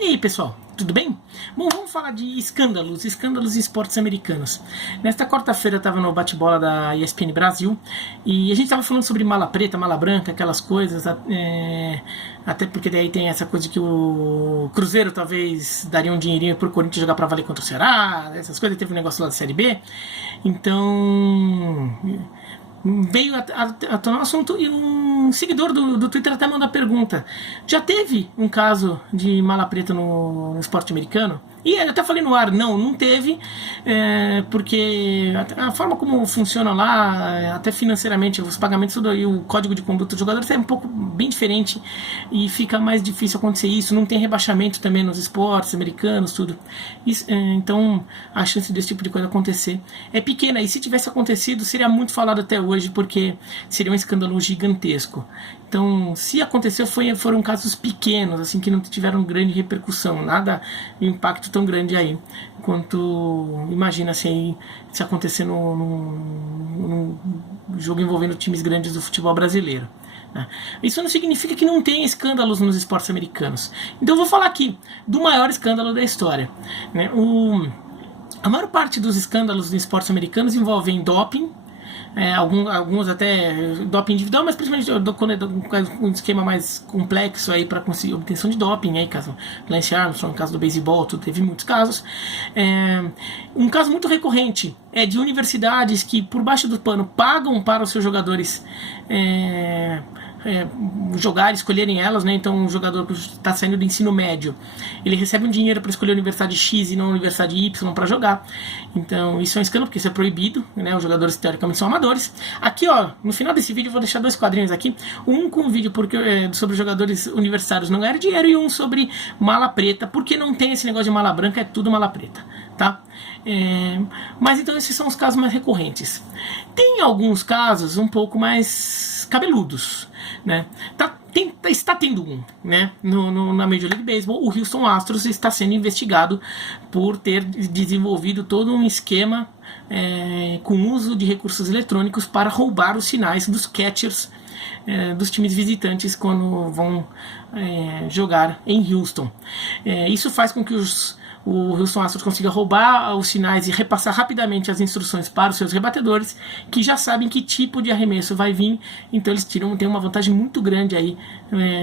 E aí, pessoal, tudo bem? Bom, vamos falar de escândalos em esportes americanos. Nesta quarta-feira eu estava no bate-bola da ESPN Brasil e a gente estava falando sobre mala preta, mala branca, aquelas coisas, até porque daí tem essa coisa de que o Cruzeiro talvez daria um dinheirinho pro Corinthians jogar para valer contra o Ceará, essas coisas, teve um negócio lá da Série B, então veio a tornar um assunto e um seguidor do Twitter até mandou a pergunta: já teve um caso de mala preta no esporte americano? E eu até falei no ar, não teve, porque a forma como funciona lá, até financeiramente, os pagamentos e o código de conduta dos jogadores é um pouco bem diferente e fica mais difícil acontecer isso. Não tem rebaixamento também nos esportes americanos, tudo. Então a chance desse tipo de coisa acontecer é pequena, e se tivesse acontecido seria muito falado até hoje, porque seria um escândalo gigantesco. Então, se aconteceu, foram casos pequenos, assim, que não tiveram grande repercussão, nada de impacto tão grande aí, quanto, imagina se acontecer num jogo envolvendo times grandes do futebol brasileiro. Isso não significa que não tem escândalos nos esportes americanos. Então eu vou falar aqui do maior escândalo da história. A maior parte dos escândalos nos esportes americanos envolvem doping, alguns até doping individual, mas principalmente um esquema mais complexo aí para conseguir obtenção de doping, aí caso Lance Armstrong, no caso do beisebol, teve muitos casos. Um caso muito recorrente é de universidades que por baixo do pano pagam para os seus jogadores escolherem elas, né? Então um jogador que está saindo do ensino médio, ele recebe um dinheiro para escolher a universidade X e não a universidade Y para jogar. Então isso é um escândalo, porque isso é proibido, né? Os jogadores teoricamente são amadores. Aqui, no final desse vídeo eu vou deixar dois quadrinhos aqui, um com um vídeo sobre jogadores universitários não ganhar dinheiro, e um sobre mala preta, porque não tem esse negócio de mala branca, é tudo mala preta, tá? Mas então esses são os casos mais recorrentes. Tem alguns casos um pouco mais cabeludos, né? Está tendo um, né? Na Major League Baseball, o Houston Astros está sendo investigado por ter desenvolvido todo um esquema com uso de recursos eletrônicos para roubar os sinais dos catchers dos times visitantes quando vão jogar em Houston. Isso faz com que o Houston Astros consiga roubar os sinais e repassar rapidamente as instruções para os seus rebatedores, que já sabem que tipo de arremesso vai vir, então eles têm uma vantagem muito grande aí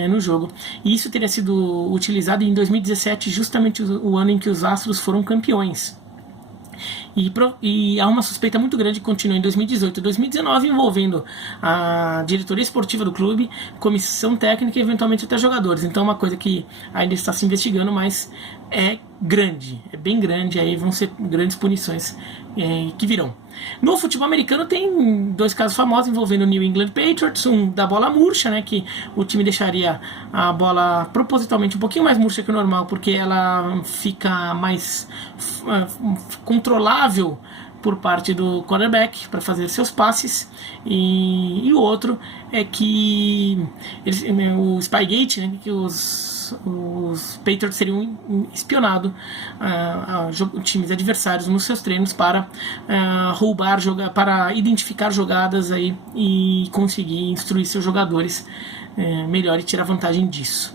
no jogo. E isso teria sido utilizado em 2017, justamente o ano em que os Astros foram campeões. E há uma suspeita muito grande que continua em 2018 e 2019, envolvendo a diretoria esportiva do clube, comissão técnica e eventualmente até jogadores. Então é uma coisa que ainda está se investigando, mas é grande, é bem grande, aí vão ser grandes punições que virão. No futebol americano tem dois casos famosos envolvendo o New England Patriots, um da bola murcha, né, que o time deixaria a bola propositalmente um pouquinho mais murcha que o normal, porque ela fica mais controlável por parte do quarterback para fazer seus passes, e o outro é que o Spygate, né, que os Patriots seriam espionados a times adversários nos seus treinos para para identificar jogadas aí e conseguir instruir seus jogadores melhor e tirar vantagem disso.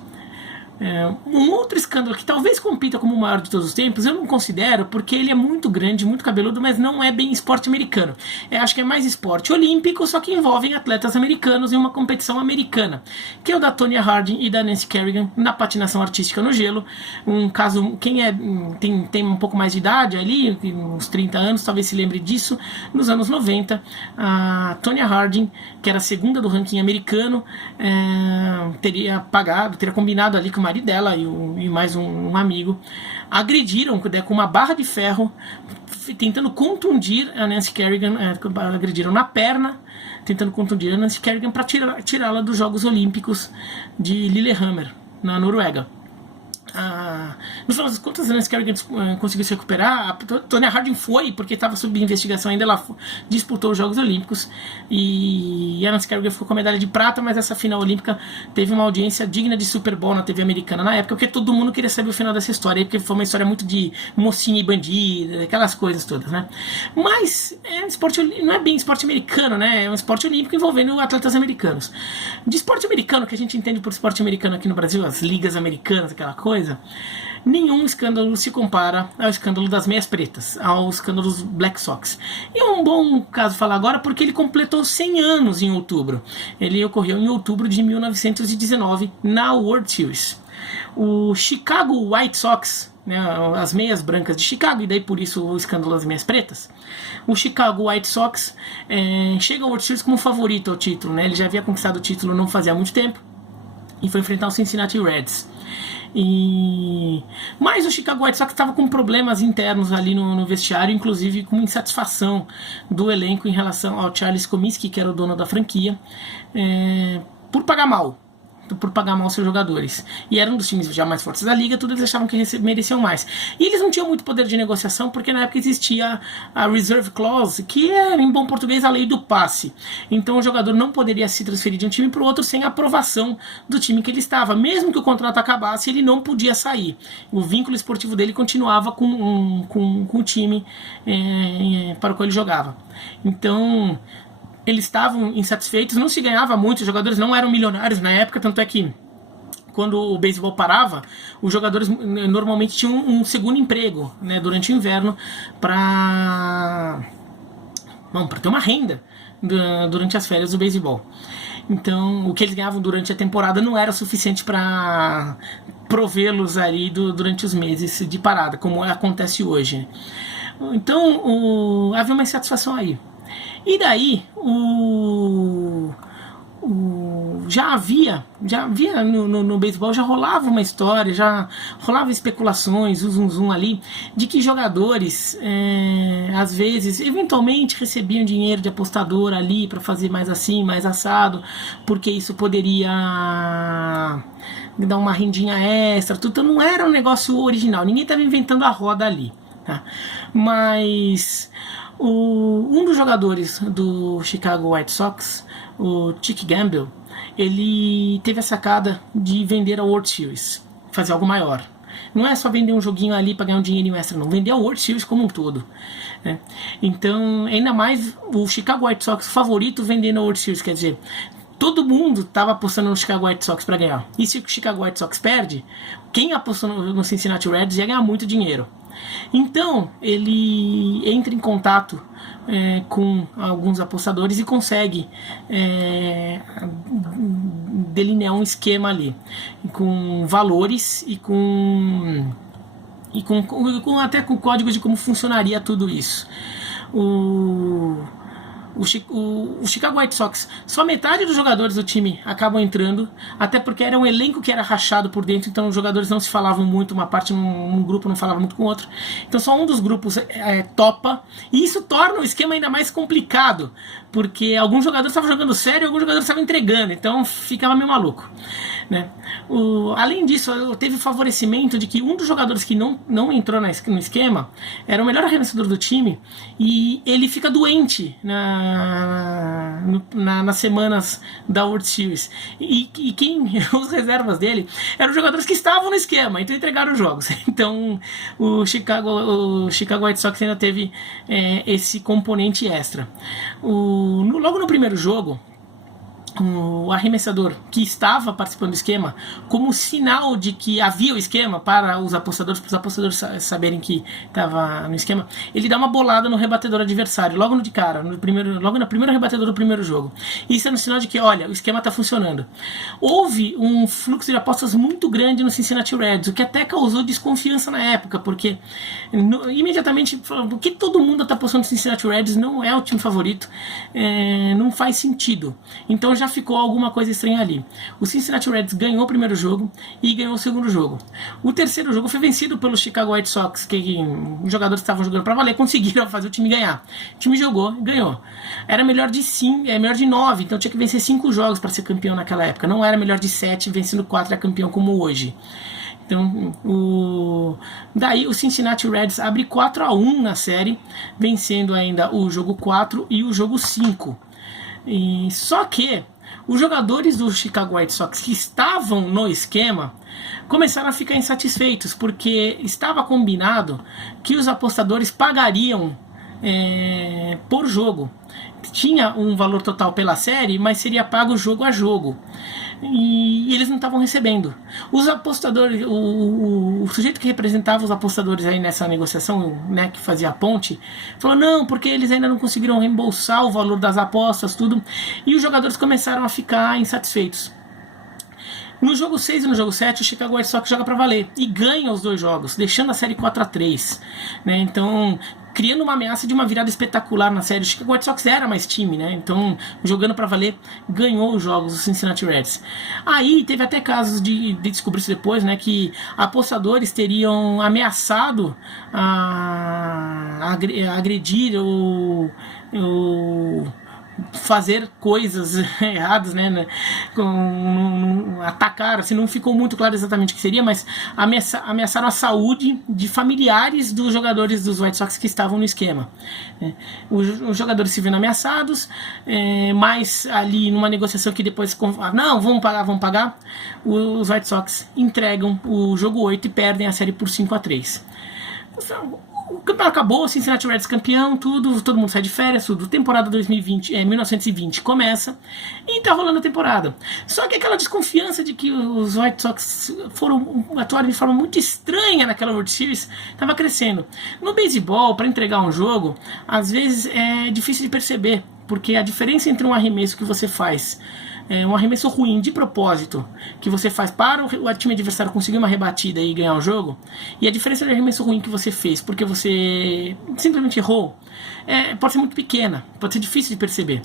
Um outro escândalo que talvez compita como o maior de todos os tempos, eu não considero, porque ele é muito grande, muito cabeludo, mas não é bem esporte americano. Acho que é mais esporte olímpico, só que envolvem atletas americanos em uma competição americana, que é o da Tonya Harding e da Nancy Kerrigan na patinação artística no gelo. Um caso, quem tem um pouco mais de idade ali, uns 30 anos, talvez se lembre disso. Nos anos 90, a Tonya Harding, que era a segunda do ranking americano, teria combinado ali com o marido dela e mais um amigo, agrediram com uma barra de ferro, tentando contundir a Nancy Kerrigan, agrediram na perna, tentando contundir a Nancy Kerrigan para tirá-la dos Jogos Olímpicos de Lillehammer, na Noruega. No final das contas, a Nancy Kerrigan conseguiu se recuperar. A Tonya Harding foi, porque estava sob investigação ainda, ela disputou os Jogos Olímpicos e a Nancy Kerrigan ficou com a medalha de prata, mas essa final olímpica teve uma audiência digna de Super Bowl na TV americana na época, porque todo mundo queria saber o final dessa história, porque foi uma história muito de mocinha e bandida, aquelas coisas todas, né? Mas não é bem esporte americano, né? É um esporte olímpico envolvendo atletas americanos. De esporte americano, que a gente entende por esporte americano aqui no Brasil, as ligas americanas, aquela coisa, coisa, nenhum escândalo se compara ao escândalo das meias pretas, ao escândalo dos Black Sox. E é um bom caso falar agora porque ele completou 100 anos em outubro. Ele ocorreu em outubro de 1919 na World Series. O Chicago White Sox, né, as meias brancas de Chicago, e daí por isso o escândalo das meias pretas. O Chicago White Sox chega ao World Series como favorito ao título, né? Ele já havia conquistado o título não fazia muito tempo e foi enfrentar o Cincinnati Reds. Mas o Chicago White Sox estava com problemas internos ali no vestiário, inclusive com insatisfação do elenco em relação ao Charles Comiskey, que era o dono da franquia, por pagar mal seus jogadores. E era um dos times já mais fortes da liga, todos eles achavam que mereciam mais. E eles não tinham muito poder de negociação, porque na época existia a Reserve Clause, que era, em bom português, a lei do passe. Então o jogador não poderia se transferir de um time para o outro sem a aprovação do time que ele estava. Mesmo que o contrato acabasse, ele não podia sair. O vínculo esportivo dele continuava com o time para o qual ele jogava. Então eles estavam insatisfeitos, não se ganhava muito, os jogadores não eram milionários na época, tanto é que quando o beisebol parava, os jogadores normalmente tinham um segundo emprego, né, durante o inverno para ter uma renda durante as férias do beisebol. Então, o que eles ganhavam durante a temporada não era suficiente para provê-los ali durante os meses de parada, como acontece hoje. Então, havia uma insatisfação aí. E daí, já havia no beisebol, já rolava uma história, já rolava especulações, zum ali, de que jogadores, às vezes, eventualmente recebiam dinheiro de apostador ali para fazer mais assim, mais assado, porque isso poderia dar uma rendinha extra, tudo. Então não era um negócio original, ninguém estava inventando a roda ali, tá? Mas um dos jogadores do Chicago White Sox, o Chick Gamble, ele teve a sacada de vender a World Series, fazer algo maior. Não é só vender um joguinho ali para ganhar um dinheirinho extra, não. Vender a World Series como um todo, né? Então, ainda mais o Chicago White Sox favorito vendendo a World Series, quer dizer, todo mundo estava apostando no Chicago White Sox para ganhar. E se o Chicago White Sox perde, quem apostou no Cincinnati Reds ia ganhar muito dinheiro. Então ele entra em contato com alguns apostadores e consegue delinear um esquema ali com valores e até com códigos de como funcionaria tudo isso. O Chicago White Sox, só metade dos jogadores do time acabam entrando, até porque era um elenco que era rachado por dentro, então os jogadores não se falavam muito, uma parte num grupo não falava muito com o outro, então só um dos grupos topa, e isso torna o esquema ainda mais complicado, porque alguns jogadores estavam jogando sério e alguns jogadores estavam entregando, então ficava meio maluco, né? Além disso, teve o favorecimento de que um dos jogadores que não entrou no esquema era o melhor arremessador do time, e ele fica doente nas semanas da World Series, e quem os reservas dele eram os jogadores que estavam no esquema, então entregaram os jogos. Então o Chicago White Sox ainda teve esse componente extra. Logo no primeiro jogo, o arremessador que estava participando do esquema, como sinal de que havia o esquema para os apostadores saberem que estava no esquema, ele dá uma bolada no rebatedor adversário, logo de cara, logo na primeira rebatedor do primeiro jogo. Isso é um sinal de que, olha, o esquema está funcionando. Houve um fluxo de apostas muito grande no Cincinnati Reds, o que até causou desconfiança na época, porque imediatamente falaram que todo mundo está apostando no Cincinnati Reds, não é o time favorito, não faz sentido. Então já ficou alguma coisa estranha ali. O Cincinnati Reds ganhou o primeiro jogo e ganhou o segundo jogo. O terceiro jogo foi vencido pelo Chicago White Sox, que os jogadores que estavam jogando para valer conseguiram fazer o time ganhar. O time jogou e ganhou. Era melhor de 9, então tinha que vencer 5 jogos para ser campeão naquela época. Não era melhor de 7, vencendo 4 é campeão como hoje. Então, daí o Cincinnati Reds abre 4-1 na série, vencendo ainda o jogo 4 e o jogo 5. Só que os jogadores do Chicago White Sox que estavam no esquema começaram a ficar insatisfeitos, porque estava combinado que os apostadores pagariam por jogo. Tinha um valor total pela série, mas seria pago jogo a jogo. e eles não estavam recebendo. Os apostadores, o sujeito que representava os apostadores aí nessa negociação, né, que fazia a ponte, falou não, porque eles ainda não conseguiram reembolsar o valor das apostas, tudo, e os jogadores começaram a ficar insatisfeitos. No jogo 6 e no jogo 7, o Chicago White Sox joga para valer e ganha os dois jogos, deixando a série 4-3, né? Então, criando uma ameaça de uma virada espetacular na série. O Chicago White Sox era mais time, né? Então, jogando para valer, ganhou os jogos dos Cincinnati Reds. Aí teve até casos de descobrir isso depois, né? Que apostadores teriam ameaçado a agredir ou fazer coisas erradas, né, atacaram, assim, não ficou muito claro exatamente o que seria, mas ameaçaram a saúde de familiares dos jogadores dos White Sox que estavam no esquema. Os jogadores se viram ameaçados, mas ali numa negociação que depois, não, vamos pagar, os White Sox entregam o jogo 8 e perdem a série por 5-3. O campeonato acabou, Cincinnati Reds campeão, todo mundo sai de férias, tudo. Temporada 1920 começa e tá rolando a temporada. Só que aquela desconfiança de que os White Sox atuaram de forma muito estranha naquela World Series estava crescendo. No beisebol, para entregar um jogo, às vezes é difícil de perceber, porque a diferença entre um arremesso que você faz, um arremesso ruim de propósito, que você faz para o time adversário conseguir uma rebatida e ganhar o jogo, e a diferença de arremesso ruim que você fez porque você simplesmente errou, pode ser muito pequena, pode ser difícil de perceber.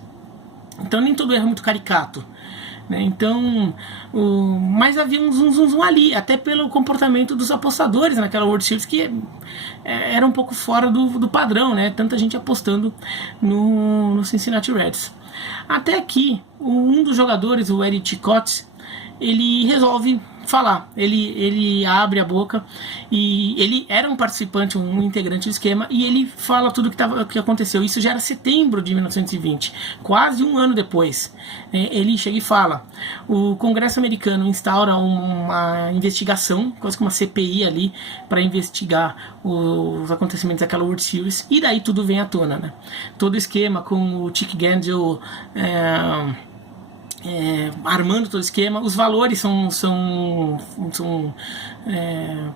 Então nem todo erro é muito caricato, né? Então, mas havia um zoom ali, até pelo comportamento dos apostadores naquela World Series, que era um pouco fora do padrão, né? Tanta gente apostando no Cincinnati Reds. Até que um dos jogadores, o Eddie Chicotte, ele resolve falar, ele abre a boca, e ele era um participante, um integrante do esquema, e ele fala tudo o que aconteceu. Isso já era setembro de 1920, quase um ano depois. Ele chega e fala: o Congresso americano instaura uma investigação, quase que uma CPI ali, para investigar os acontecimentos daquela World Series, e daí tudo vem à tona, né? Todo o esquema com o Chick Gandil armando todo o esquema. Os valores são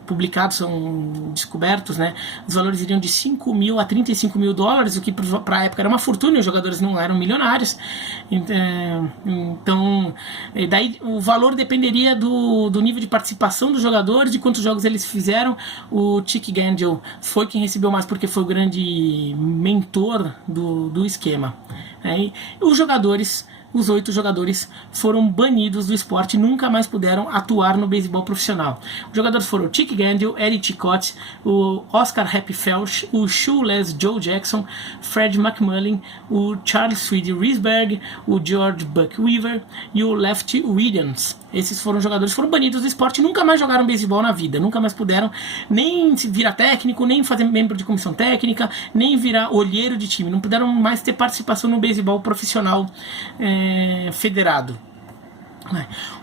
publicados, são descobertos, né? Os valores iriam de 5 mil a 35 mil dólares, o que para a época era uma fortuna, e os jogadores não eram milionários. Então, daí o valor dependeria do nível de participação dos jogadores, de quantos jogos eles fizeram. O Chick Gandil foi quem recebeu mais, porque foi o grande mentor do esquema. Os 8 jogadores foram banidos do esporte e nunca mais puderam atuar no beisebol profissional. Os jogadores foram o Chick Gandil, Eddie Chicotte, o Oscar Happy Felch, o Shoeless Joe Jackson, Fred McMullin, o Charles Swede Risberg, o George Buck Weaver e o Lefty Williams. Esses foram jogadores que foram banidos do esporte e nunca mais jogaram beisebol na vida. Nunca mais puderam nem virar técnico, nem fazer membro de comissão técnica, nem virar olheiro de time. Não puderam mais ter participação no beisebol profissional federado.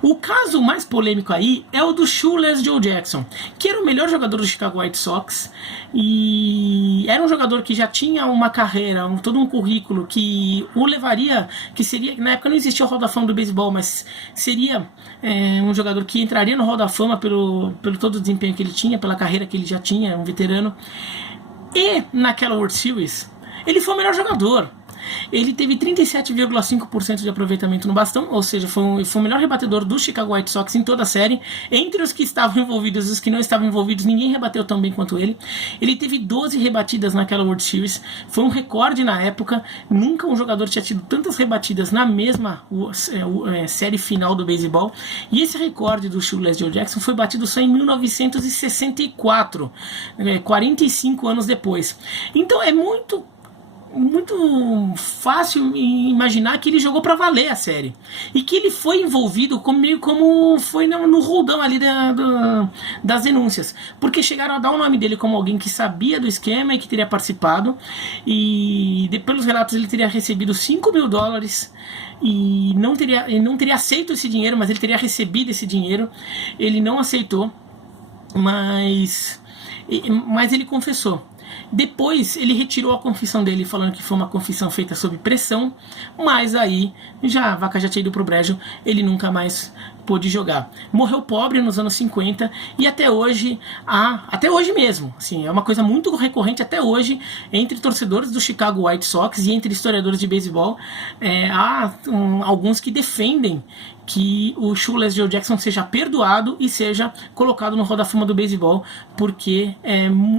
O caso mais polêmico aí é o do Shoeless Joe Jackson, que era o melhor jogador do Chicago White Sox, e era um jogador que já tinha uma carreira, todo um currículo que o levaria, que seria, na época não existia o Hall da Fama do beisebol, mas seria um jogador que entraria no Hall da Fama pelo todo o desempenho que ele tinha, pela carreira que ele já tinha, um veterano. E naquela World Series ele foi o melhor jogador. Ele teve 37,5% de aproveitamento no bastão, ou seja, foi o melhor rebatedor do Chicago White Sox em toda a série. Entre os que estavam envolvidos e os que não estavam envolvidos, ninguém rebateu tão bem quanto ele. Ele teve 12 rebatidas naquela World Series, foi um recorde na época. Nunca um jogador tinha tido tantas rebatidas na mesma série final do beisebol. E esse recorde do Shoeless Joe Jackson foi batido só em 1964, 45 anos depois. Então é muito fácil imaginar que ele jogou para valer a série e que ele foi envolvido meio como foi no roldão ali das denúncias, porque chegaram a dar o nome dele como alguém que sabia do esquema e que teria participado, e pelos relatos ele teria recebido 5 mil dólares e não teria aceito esse dinheiro, mas ele teria recebido esse dinheiro. Ele não aceitou, mas ele confessou. Depois ele retirou a confissão dele, falando que foi uma confissão feita sob pressão, mas aí a vaca já tinha ido pro brejo, ele nunca mais pôde jogar. Morreu pobre nos anos 50 e até hoje mesmo, assim, é uma coisa muito recorrente até hoje entre torcedores do Chicago White Sox e entre historiadores de beisebol. Há alguns que defendem que o Shoeless Joe Jackson seja perdoado e seja colocado no Hall da Fama do beisebol, porque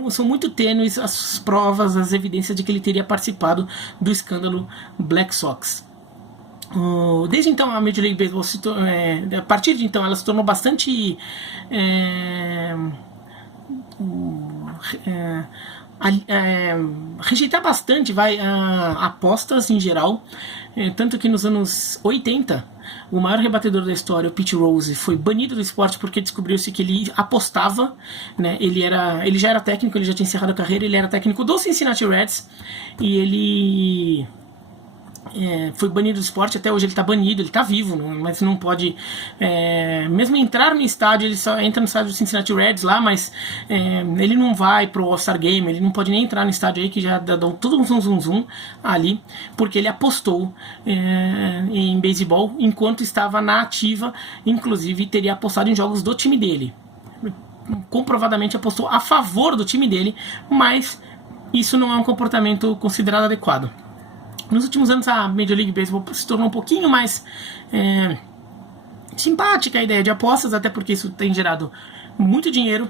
são muito tênues as provas, as evidências de que ele teria participado do escândalo Black Sox. Desde então a Major League Baseball a partir de então ela se tornou bastante rejeitar bastante apostas em geral, tanto que nos anos 80 o maior rebatedor da história, o Pete Rose, foi banido do esporte porque descobriu-se que ele apostava, né? Ele já era técnico, ele já tinha encerrado a carreira, ele era técnico do Cincinnati Reds e ele foi banido do esporte. Até hoje ele está banido, ele está vivo, mas não pode mesmo entrar no estádio. Ele só entra no estádio do Cincinnati Reds lá, mas ele não vai pro All-Star Game, ele não pode nem entrar no estádio aí, que já dá tudo um zum ali, porque ele apostou em beisebol enquanto estava na ativa, inclusive teria apostado em jogos do time dele, comprovadamente apostou a favor do time dele, mas isso não é um comportamento considerado adequado. Nos últimos anos a Major League Baseball se tornou um pouquinho mais simpática a ideia de apostas, até porque isso tem gerado muito dinheiro,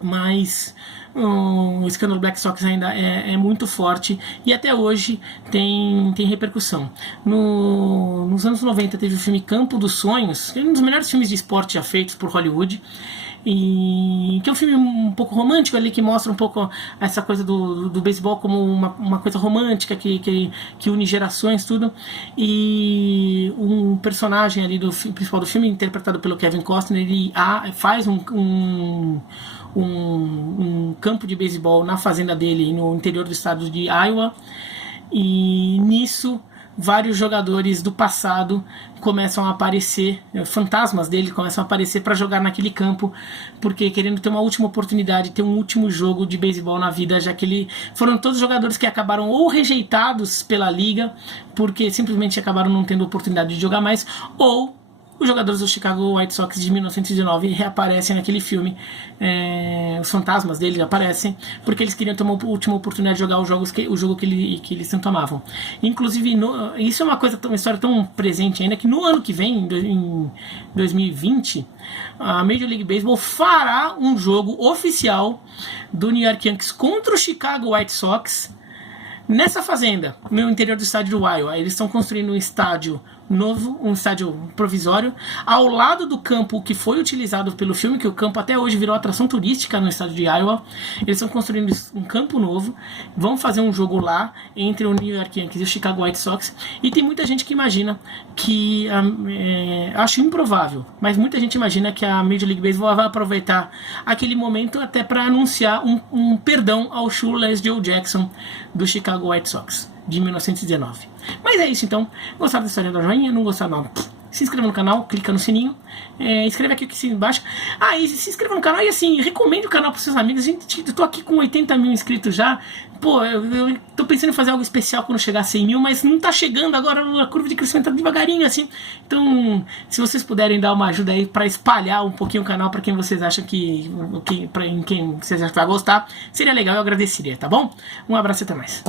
mas o escândalo Black Sox ainda é muito forte e até hoje tem repercussão. Nos anos 90 teve o filme Campo dos Sonhos, que é um dos melhores filmes de esporte já feitos por Hollywood, e que é um filme um pouco romântico ali, que mostra um pouco essa coisa do beisebol como uma coisa romântica que une gerações, tudo. E um personagem ali principal do filme, interpretado pelo Kevin Costner, ele faz um campo de beisebol na fazenda dele no interior do estado de Iowa, e nisso vários jogadores do passado começam a aparecer, fantasmas dele começam a aparecer para jogar naquele campo, porque querendo ter uma última oportunidade, ter um último jogo de beisebol na vida, já que foram todos jogadores que acabaram ou rejeitados pela liga, porque simplesmente acabaram não tendo oportunidade de jogar mais, ou os jogadores do Chicago White Sox de 1919 reaparecem naquele filme. Os fantasmas deles aparecem porque eles queriam ter uma última oportunidade de jogar o jogo que eles tanto amavam. Inclusive, isso é uma história tão presente ainda, que no ano que vem, em 2020, a Major League Baseball fará um jogo oficial do New York Yankees contra o Chicago White Sox nessa fazenda, no interior do estádio do Iowa. Eles estão construindo um estádio novo, um estádio provisório, ao lado do campo que foi utilizado pelo filme, que o campo até hoje virou atração turística no estádio de Iowa. Eles estão construindo um campo novo, vão fazer um jogo lá entre o New York Yankees e o Chicago White Sox, e tem muita gente que imagina que, acho improvável, mas muita gente imagina que a Major League Baseball vai aproveitar aquele momento até para anunciar um perdão ao Shoeless Joe Jackson do Chicago White Sox de 1919. Mas é isso então. Gostaram da história do joinha? Não gostaram não? Se inscreva no canal, clica no sininho, escreve aqui embaixo. E se inscreva no canal e assim, recomende o canal para seus amigos. Gente, eu tô aqui com 80 mil inscritos já. Pô, eu tô pensando em fazer algo especial quando chegar a 100 mil, mas não tá chegando agora, a curva de crescimento tá devagarinho assim. Então, se vocês puderem dar uma ajuda aí para espalhar um pouquinho o canal para quem vocês acham em quem vocês acham que vai gostar, seria legal, eu agradeceria, tá bom? Um abraço e até mais.